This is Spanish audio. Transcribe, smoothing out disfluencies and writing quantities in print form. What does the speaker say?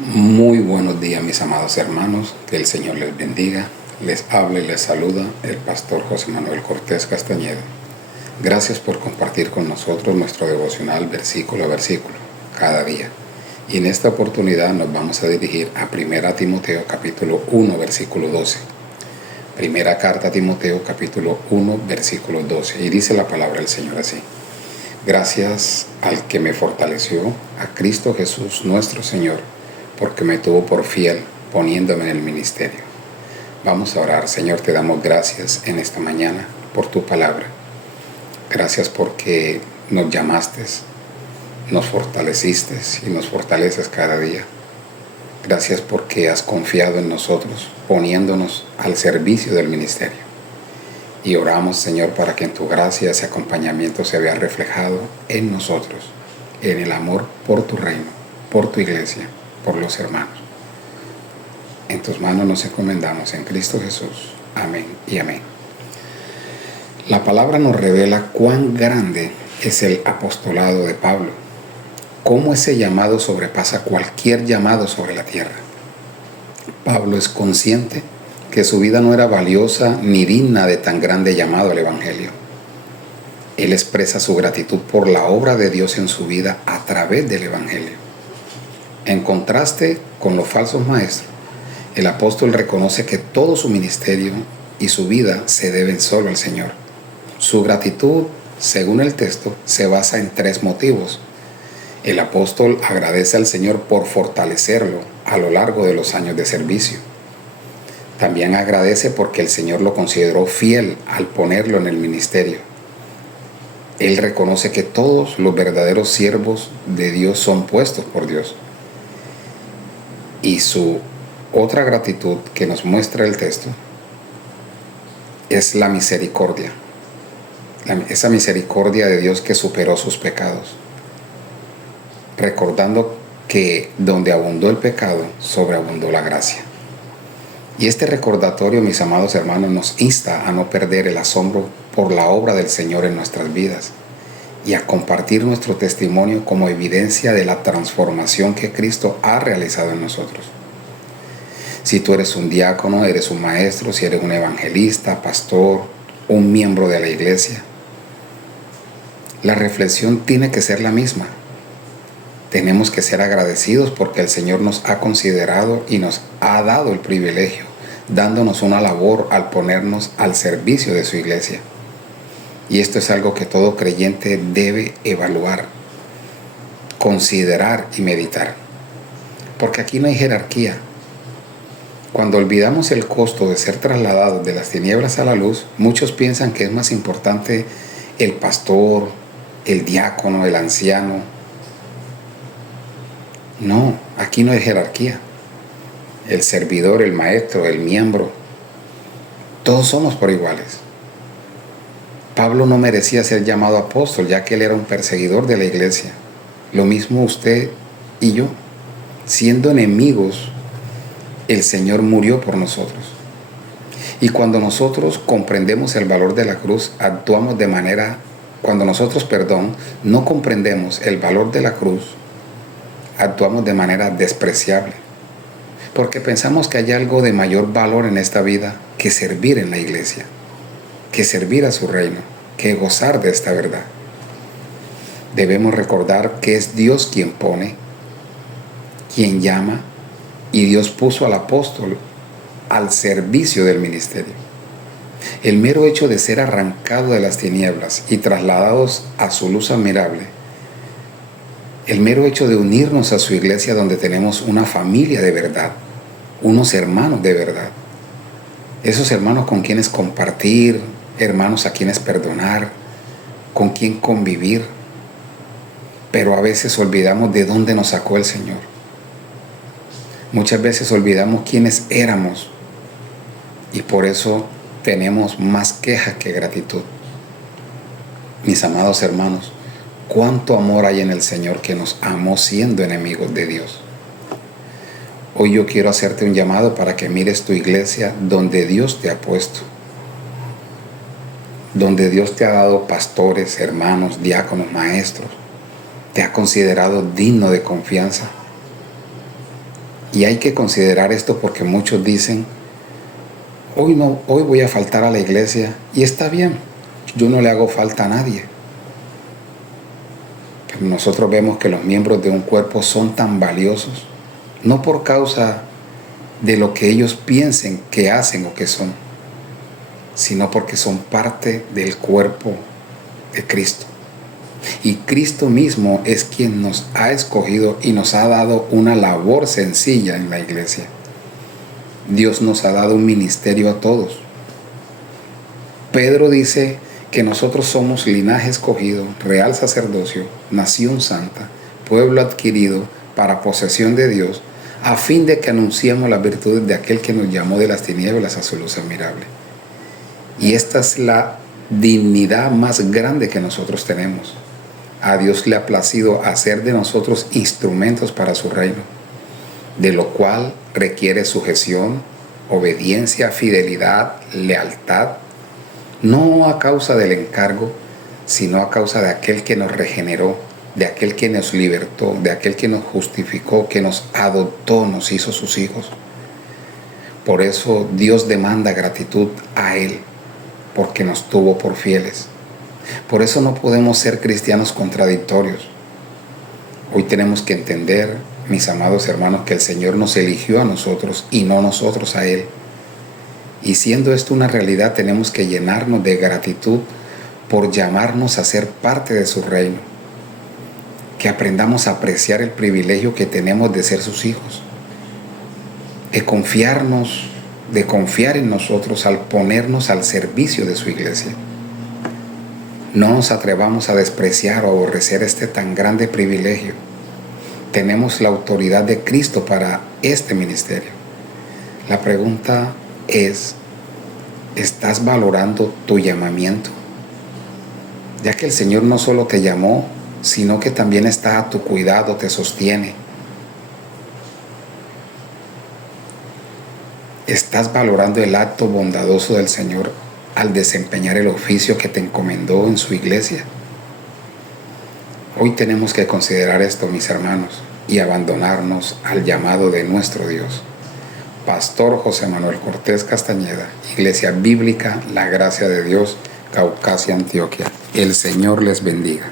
Muy buenos días, mis amados hermanos, que el Señor les bendiga. Les habla y les saluda el pastor José Manuel Cortés Castañeda. Gracias por compartir con nosotros nuestro devocional versículo a versículo, cada día. Y en esta oportunidad nos vamos a dirigir a 1 Timoteo capítulo 1, versículo 12. Primera carta a Timoteo capítulo 1, versículo 12. Y dice la palabra del Señor así: Gracias al que me fortaleció, a Cristo Jesús nuestro Señor, porque me tuvo por fiel poniéndome en el ministerio. Vamos a orar. Señor, te damos gracias en esta mañana por tu palabra. Gracias porque nos llamaste, nos fortaleciste y nos fortaleces cada día. Gracias porque has confiado en nosotros, poniéndonos al servicio del ministerio. Y oramos, Señor, para que en tu gracia ese acompañamiento se vea reflejado en nosotros, en el amor por tu reino, por tu iglesia, por los hermanos. En tus manos nos encomendamos en Cristo Jesús. Amén y amén. La palabra nos revela cuán grande es el apostolado de Pablo, cómo ese llamado sobrepasa cualquier llamado sobre la tierra. Pablo es consciente que su vida no era valiosa ni digna de tan grande llamado al Evangelio. Él expresa su gratitud por la obra de Dios en su vida a través del Evangelio. En contraste con los falsos maestros, el apóstol reconoce que todo su ministerio y su vida se deben solo al Señor. Su gratitud, según el texto, se basa en 3 motivos. El apóstol agradece al Señor por fortalecerlo a lo largo de los años de servicio. También agradece porque el Señor lo consideró fiel al ponerlo en el ministerio. Él reconoce que todos los verdaderos siervos de Dios son puestos por Dios. Y su otra gratitud que nos muestra el texto es la misericordia. Esa misericordia de Dios que superó sus pecados. Recordando que donde abundó el pecado, sobreabundó la gracia. Y este recordatorio, mis amados hermanos, nos insta a no perder el asombro por la obra del Señor en nuestras vidas y a compartir nuestro testimonio como evidencia de la transformación que Cristo ha realizado en nosotros. Si tú eres un diácono, eres un maestro, si eres un evangelista, pastor, un miembro de la iglesia, la reflexión tiene que ser la misma. Tenemos que ser agradecidos porque el Señor nos ha considerado y nos ha dado el privilegio, dándonos una labor al ponernos al servicio de su iglesia. Y esto es algo que todo creyente debe evaluar, considerar y meditar. Porque aquí no hay jerarquía. Cuando olvidamos el costo de ser trasladados de las tinieblas a la luz, muchos piensan que es más importante el pastor, el diácono, el anciano. No, aquí no hay jerarquía. El servidor, el maestro, el miembro, todos somos por iguales. Pablo no merecía ser llamado apóstol, ya que él era un perseguidor de la iglesia. Lo mismo usted y yo. Siendo enemigos, el Señor murió por nosotros. Y cuando nosotros comprendemos el valor de la cruz, actuamos de manera... Cuando nosotros, no comprendemos el valor de la cruz, actuamos de manera despreciable. Porque pensamos que hay algo de mayor valor en esta vida que servir en la iglesia, que servir a su reino, que gozar de esta verdad. Debemos recordar que es Dios quien pone, quien llama, y Dios puso al apóstol al servicio del ministerio. El mero hecho de ser arrancado de las tinieblas y trasladados a su luz admirable, el mero hecho de unirnos a su iglesia donde tenemos una familia de verdad, unos hermanos de verdad, esos hermanos con quienes compartir, hermanos a quienes perdonar, con quien convivir, pero a veces olvidamos de dónde nos sacó el Señor. Muchas veces olvidamos quiénes éramos y por eso tenemos más queja que gratitud. Mis amados hermanos, cuánto amor hay en el Señor que nos amó siendo enemigos de Dios. Hoy yo quiero hacerte un llamado para que mires tu iglesia donde Dios te ha puesto, donde Dios te ha dado pastores, hermanos, diáconos, maestros, te ha considerado digno de confianza. Y hay que considerar esto porque muchos dicen, hoy voy a faltar a la iglesia, y está bien, yo no le hago falta a nadie. Pero nosotros vemos que los miembros de un cuerpo son tan valiosos, no por causa de lo que ellos piensen que hacen o que son, sino porque son parte del cuerpo de Cristo. Y Cristo mismo es quien nos ha escogido y nos ha dado una labor sencilla en la iglesia. Dios nos ha dado un ministerio a todos. Pedro dice que nosotros somos linaje escogido, real sacerdocio, nación santa, pueblo adquirido para posesión de Dios, a fin de que anunciemos las virtudes de aquel que nos llamó de las tinieblas a su luz admirable. Y esta es la dignidad más grande que nosotros tenemos. A Dios le ha placido hacer de nosotros instrumentos para su reino, de lo cual requiere sujeción, obediencia, fidelidad, lealtad, no a causa del encargo, sino a causa de aquel que nos regeneró, de aquel que nos libertó, de aquel que nos justificó, que nos adoptó, nos hizo sus hijos. Por eso Dios demanda gratitud a Él, porque nos tuvo por fieles. Por eso no podemos ser cristianos contradictorios. Hoy tenemos que entender, mis amados hermanos, que el Señor nos eligió a nosotros y no nosotros a Él. Y siendo esto una realidad, tenemos que llenarnos de gratitud por llamarnos a ser parte de su reino. Que aprendamos a apreciar el privilegio que tenemos de ser sus hijos. De confiar en nosotros al ponernos al servicio de su iglesia. No nos atrevamos a despreciar o aborrecer este tan grande privilegio. Tenemos la autoridad de Cristo para este ministerio. La pregunta es, ¿estás valorando tu llamamiento? Ya que el Señor no solo te llamó, sino que también está a tu cuidado, te sostiene. ¿Estás valorando el acto bondadoso del Señor al desempeñar el oficio que te encomendó en su iglesia? Hoy tenemos que considerar esto, mis hermanos, y abandonarnos al llamado de nuestro Dios. Pastor José Manuel Cortés Castañeda, Iglesia Bíblica La Gracia de Dios, Caucasia, Antioquia. El Señor les bendiga.